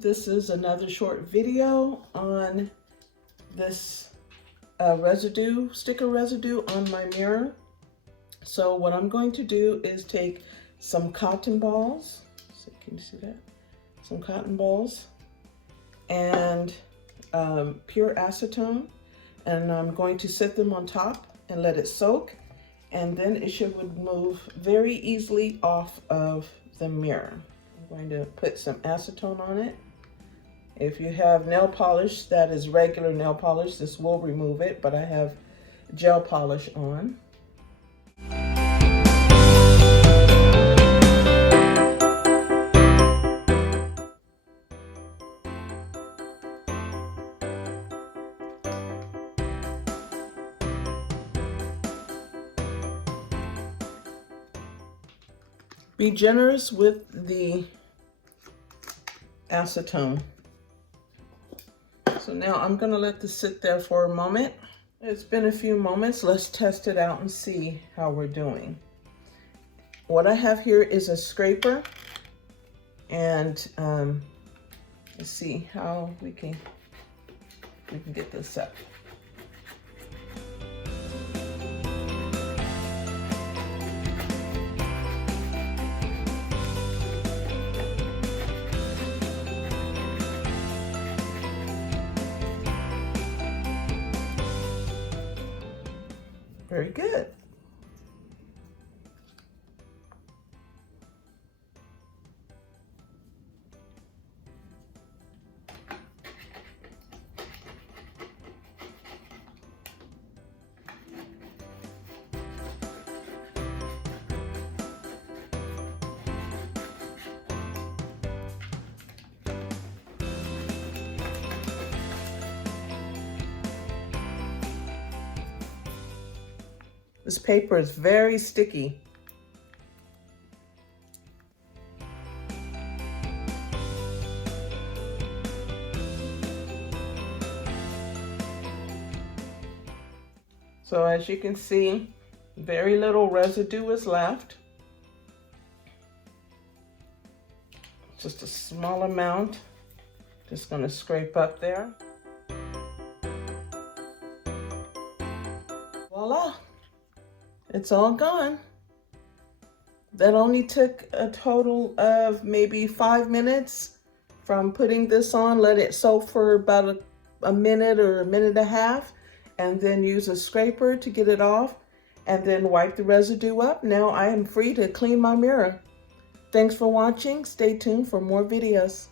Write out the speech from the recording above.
This is another short video on this sticker residue on my mirror. So what I'm going to do is take some cotton balls. So can you see that? Some cotton balls and pure acetone, and I'm going to set them on top and let it soak, and then it should move very easily off of the mirror. I'm going to put some acetone on it. If you have nail polish that is regular nail polish, this will remove it, but I have gel polish on. Be generous with the acetone. So now I'm going to let this sit there for a moment. It's been a few moments. Let's test it out and see how we're doing. What I have here is a scraper, and let's see how we can get this up. Very good. This paper is very sticky. So as you can see, very little residue is left. Just a small amount. Just going to scrape up there. Voila! It's all gone. That only took a total of maybe 5 minutes from putting this on. Let it soak for about a minute or a minute and a half, and then use a scraper to get it off, and then wipe the residue up. Now I am free to clean my mirror. Thanks for watching. Stay tuned for more videos.